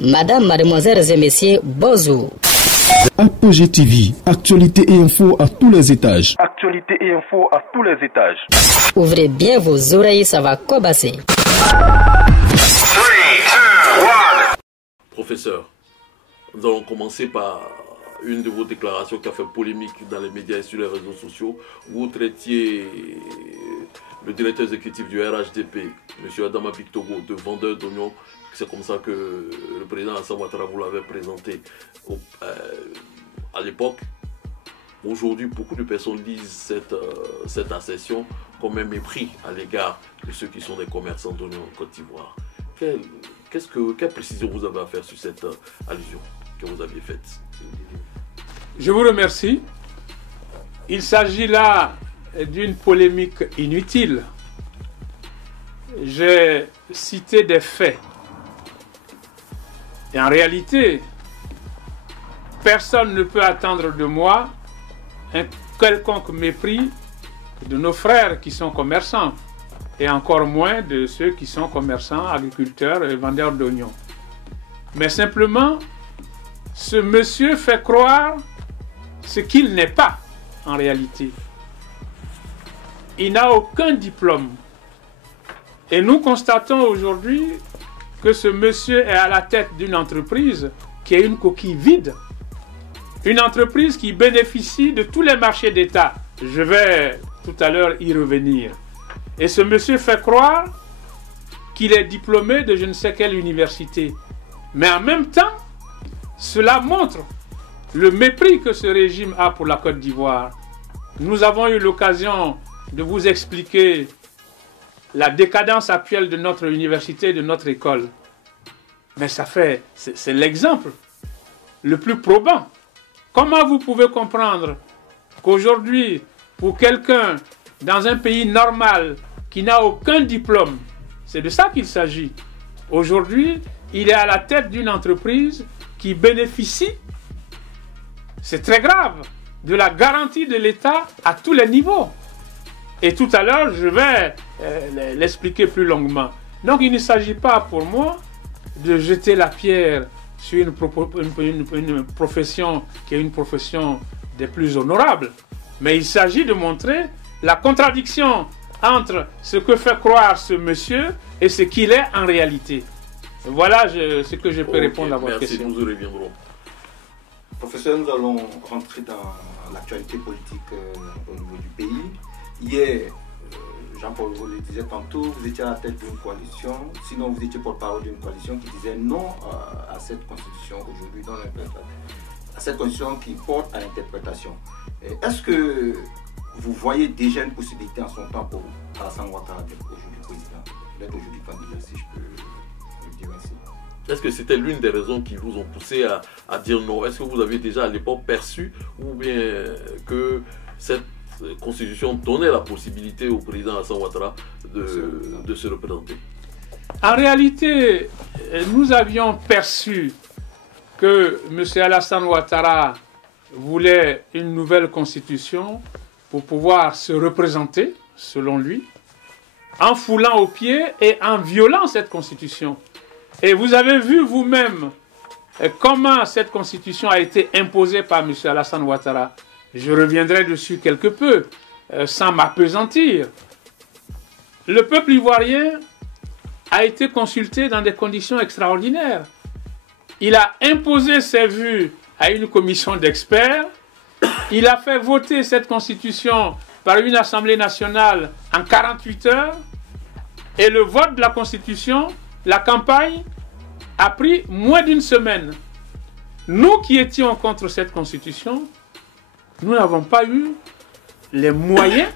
Madame, mademoiselles et messieurs, bonjour. Apogée TV, actualité et info à tous les étages. Actualité et info à tous les étages. Ouvrez bien vos oreilles, ça va cobasser. 3, 2, 1. Professeur, nous allons commencer par une de vos déclarations qui a fait polémique dans les médias et sur les réseaux sociaux. Vous traitiez le directeur exécutif du RHDP, M. Adama Bictogo, de vendeur d'oignons. C'est comme ça que le président Alassane Ouattara vous l'avait présenté à l'époque. Aujourd'hui, beaucoup de personnes lisent cette assertion comme un mépris à l'égard de ceux qui sont des commerçants d'oignons en Côte d'Ivoire. Quelle précision vous avez à faire sur cette allusion que vous aviez faite? Je vous remercie. Il s'agit là d'une polémique inutile. J'ai cité des faits. Et en réalité, personne ne peut attendre de moi un quelconque mépris de nos frères qui sont commerçants, et encore moins de ceux qui sont commerçants, agriculteurs et vendeurs d'oignons. Mais simplement, ce monsieur fait croire ce qu'il n'est pas en réalité. Il n'a aucun diplôme. Et nous constatons aujourd'hui que ce monsieur est à la tête d'une entreprise qui est une coquille vide. Une entreprise qui bénéficie de tous les marchés d'État. Je vais tout à l'heure y revenir. Et ce monsieur fait croire qu'il est diplômé de je ne sais quelle université. Mais en même temps, cela montre le mépris que ce régime a pour la Côte d'Ivoire. Nous avons eu l'occasion de vous expliquer la décadence actuelle de notre université, de notre école. Mais c'est l'exemple le plus probant. Comment vous pouvez comprendre qu'aujourd'hui, pour quelqu'un dans un pays normal qui n'a aucun diplôme, c'est de ça qu'il s'agit. Aujourd'hui, il est à la tête d'une entreprise qui bénéficie, c'est très grave, de la garantie de l'État à tous les niveaux. Et tout à l'heure, je vais l'expliquer plus longuement. Donc, il ne s'agit pas pour moi de jeter la pierre sur une profession qui est une profession des plus honorables. Mais il s'agit de montrer la contradiction entre ce que fait croire ce monsieur et ce qu'il est en réalité. Voilà ce que je peux répondre à votre question. Nous y reviendrons. Professeur, nous allons rentrer dans l'actualité politique au niveau du pays. Hier, Jean-Paul vous le disait tantôt, vous étiez à la tête d'une coalition, sinon vous étiez porte-parole d'une coalition qui disait non à cette constitution aujourd'hui, à cette constitution qui porte à l'interprétation. Est-ce que vous voyez déjà une possibilité en son temps pour Alassane Ouattara d'être aujourd'hui président, d'être aujourd'hui candidat, si je peux le dire ainsi? Est-ce que c'était l'une des raisons qui vous ont poussé à dire non? Est-ce que vous avez déjà à l'époque perçu ou bien que cette constitution donnait la possibilité au président Alassane Ouattara de se représenter? En réalité, nous avions perçu que M. Alassane Ouattara voulait une nouvelle constitution pour pouvoir se représenter, selon lui, en foulant aux pieds et en violant cette constitution. Et vous avez vu vous-même comment cette constitution a été imposée par M. Alassane Ouattara. Je reviendrai dessus quelque peu, sans m'appesantir. Le peuple ivoirien a été consulté dans des conditions extraordinaires. Il a imposé ses vues à une commission d'experts. Il a fait voter cette constitution par une assemblée nationale en 48 heures. Et le vote de la constitution, la campagne, a pris moins d'une semaine. Nous qui étions contre cette constitution, nous n'avons pas eu les moyens,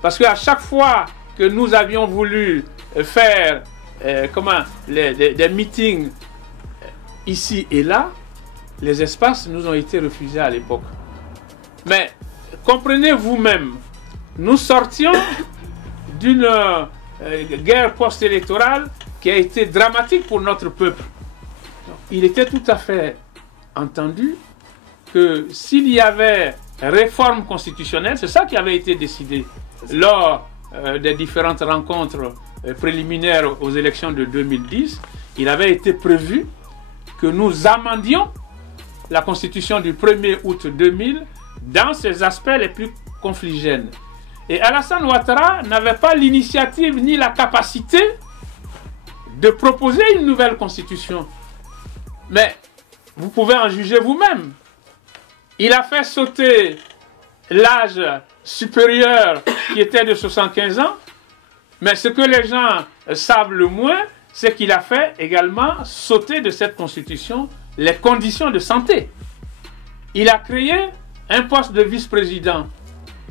parce qu'à chaque fois que nous avions voulu faire des meetings ici et là, les espaces nous ont été refusés à l'époque. Mais comprenez vous-même, nous sortions d'une guerre post-électorale qui a été dramatique pour notre peuple. Il était tout à fait entendu que s'il y avait réforme constitutionnelle, c'est ça qui avait été décidé lors des différentes rencontres préliminaires aux élections de 2010, il avait été prévu que nous amendions la Constitution du 1er août 2000 dans ses aspects les plus confligènes. Et Alassane Ouattara n'avait pas l'initiative ni la capacité de proposer une nouvelle Constitution. Mais vous pouvez en juger vous-même. Il a fait sauter l'âge supérieur qui était de 75 ans, mais ce que les gens savent le moins, c'est qu'il a fait également sauter de cette Constitution les conditions de santé. Il a créé un poste de vice-président.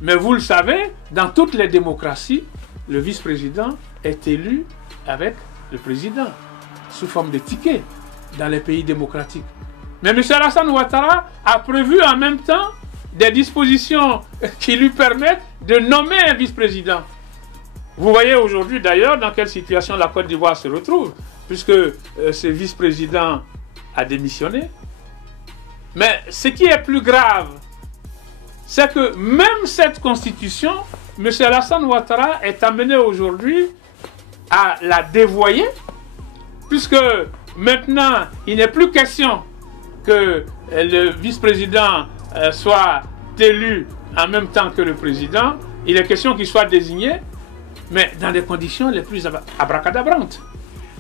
Mais vous le savez, dans toutes les démocraties, le vice-président est élu avec le président, sous forme de ticket, dans les pays démocratiques. Mais M. Alassane Ouattara a prévu en même temps des dispositions qui lui permettent de nommer un vice-président. Vous voyez aujourd'hui d'ailleurs dans quelle situation la Côte d'Ivoire se retrouve, puisque ce vice-président a démissionné. Mais ce qui est plus grave, c'est que même cette constitution, M. Alassane Ouattara est amené aujourd'hui à la dévoyer, puisque maintenant, il n'est plus question que le vice-président soit élu en même temps que le président. Il est question qu'il soit désigné, mais dans des conditions les plus abracadabrantes.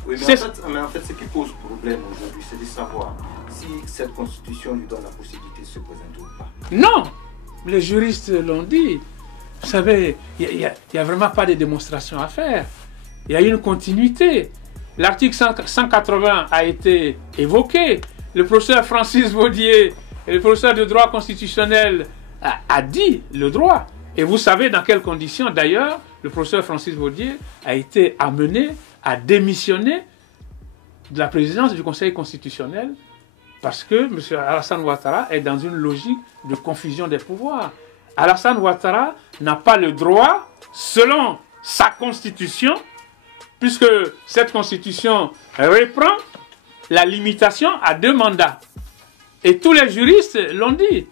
Oui, mais en fait, ce qui pose problème aujourd'hui, c'est de savoir si cette constitution lui donne la possibilité de se présenter ou pas. Non, les juristes l'ont dit. Vous savez, il n'y a vraiment pas de démonstration à faire. Il y a une continuité. L'article 180 a été évoqué. Le professeur Francis Vaudier, le professeur de droit constitutionnel, a dit le droit. Et vous savez dans quelles conditions, d'ailleurs, le professeur Francis Vaudier a été amené à démissionner de la présidence du Conseil constitutionnel parce que M. Alassane Ouattara est dans une logique de confusion des pouvoirs. Alassane Ouattara n'a pas le droit, selon sa constitution, puisque cette constitution reprend la limitation à 2 mandats. Et tous les juristes l'ont dit.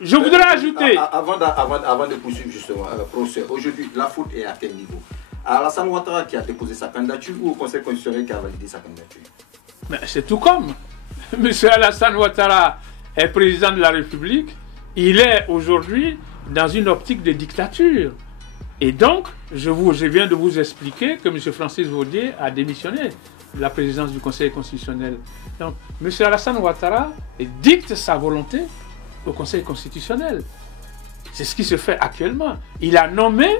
Je voudrais ajouter... Avant de poursuivre justement, professeur, aujourd'hui, la faute est à quel niveau? À Alassane Ouattara qui a déposé sa candidature ou au Conseil constitutionnel qui a validé sa candidature? C'est tout comme. M. Alassane Ouattara est président de la République. Il est aujourd'hui dans une optique de dictature. Et donc, je viens de vous expliquer que M. Francis Vaudier a démissionné de la présidence du Conseil constitutionnel. Donc, M. Alassane Ouattara dicte sa volonté au Conseil constitutionnel. C'est ce qui se fait actuellement. Il a nommé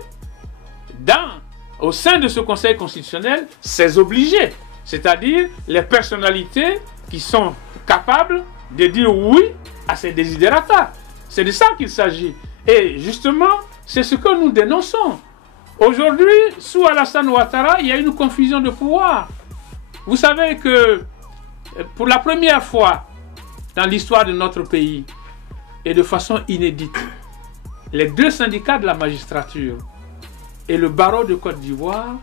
au sein de ce Conseil constitutionnel ses obligés, c'est-à-dire les personnalités qui sont capables de dire oui à ses desiderata. C'est de ça qu'il s'agit. Et justement, c'est ce que nous dénonçons. Aujourd'hui, sous Alassane Ouattara, il y a une confusion de pouvoir. Vous savez que pour la première fois dans l'histoire de notre pays, et de façon inédite, les 2 syndicats de la magistrature et le barreau de Côte d'Ivoire,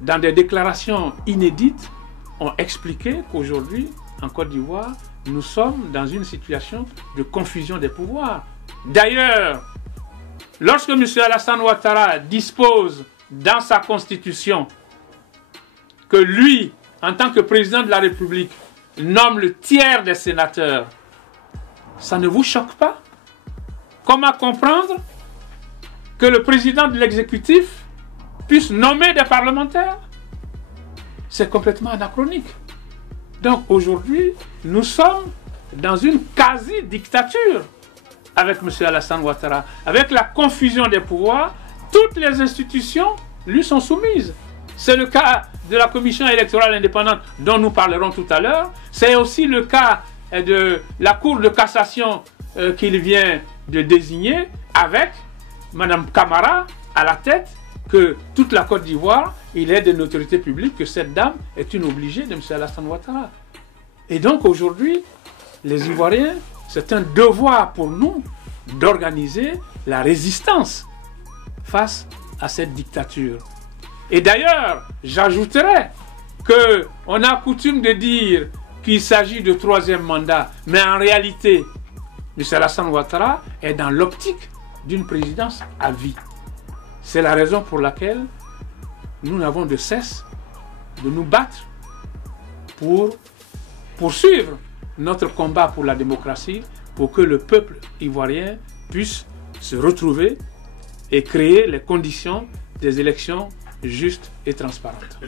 dans des déclarations inédites, ont expliqué qu'aujourd'hui, en Côte d'Ivoire, nous sommes dans une situation de confusion des pouvoirs. D'ailleurs, lorsque M. Alassane Ouattara dispose dans sa constitution que lui, en tant que président de la République, nomme le tiers des sénateurs, ça ne vous choque pas? Comment comprendre que le président de l'exécutif puisse nommer des parlementaires? C'est complètement anachronique. Donc aujourd'hui, nous sommes dans une quasi-dictature avec M. Alassane Ouattara. Avec la confusion des pouvoirs, toutes les institutions lui sont soumises. C'est le cas de la Commission électorale indépendante dont nous parlerons tout à l'heure. C'est aussi le cas de la Cour de cassation qu'il vient de désigner avec Mme Camara à la tête, que toute la Côte d'Ivoire, il est de notoriété publique que cette dame est une obligée de M. Alassane Ouattara. Et donc aujourd'hui, les Ivoiriens, c'est un devoir pour nous d'organiser la résistance face à cette dictature. Et d'ailleurs, j'ajouterais qu'on a coutume de dire qu'il s'agit de 3e mandat, mais en réalité, M. Alassane Ouattara est dans l'optique d'une présidence à vie. C'est la raison pour laquelle nous n'avons de cesse de nous battre pour poursuivre notre combat pour la démocratie, pour que le peuple ivoirien puisse se retrouver et créer les conditions des élections justes et transparentes.